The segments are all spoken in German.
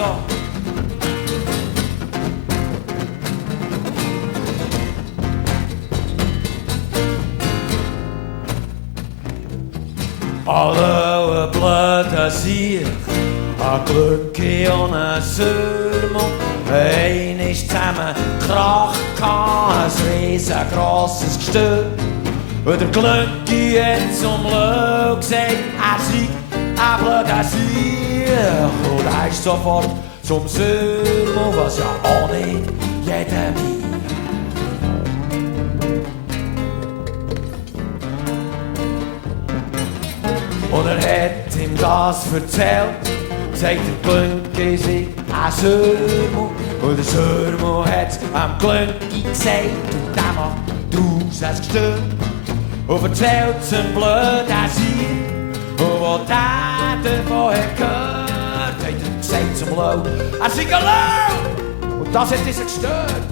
so. Hallo, blöde Siech, ein Glück und ein Sermon. Ein ist zusammen Krach gehabt, ein riesengrosses Gestell. Und der Glücki hat zum Löw gesagt, sei ein blöder Siech. Und er ist sofort zum Sermon, was ja auch nicht jeder will. Und hat ihm das erzählt, sagt der Glünki sei ein Sermon. Und der Sermon hat am Glünki gesagt, und der macht draus ein Gestell. Und erzählt's ihm blöde Siech. Und wo der davon hat gehört, hat er gesagt zum Löw, er sei ein Löw. Und das hat ihn gestört.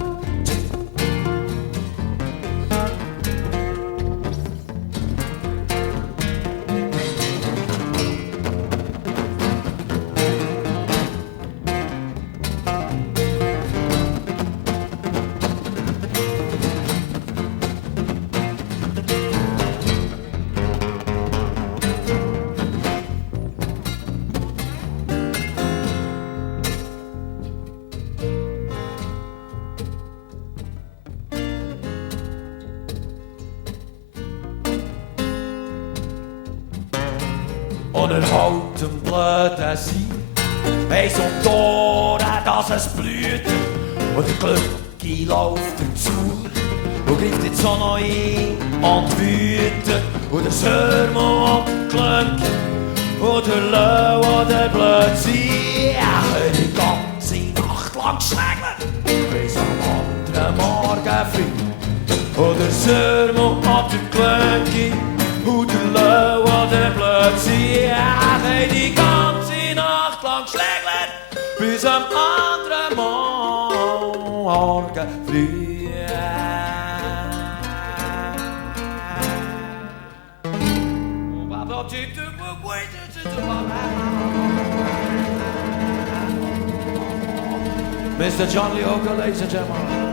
Und halt dem blöden Siech weiss um die Ohren, dass es blüht. Und der Glücki läuft dazu und greift jetzt auch noch ein und wütet. Und der Sermon und der Glücki und der Löw und der blöde Siech die ganze Nacht lang schlägeln bis am anderen Morgen früh. Und der Sermon und der Glücki und der Löw und der blöde Siech die ganze Nacht lang schlägeln bis am anderen Morgen früh. Mr. John Lee Hooker, ladies and gentlemen.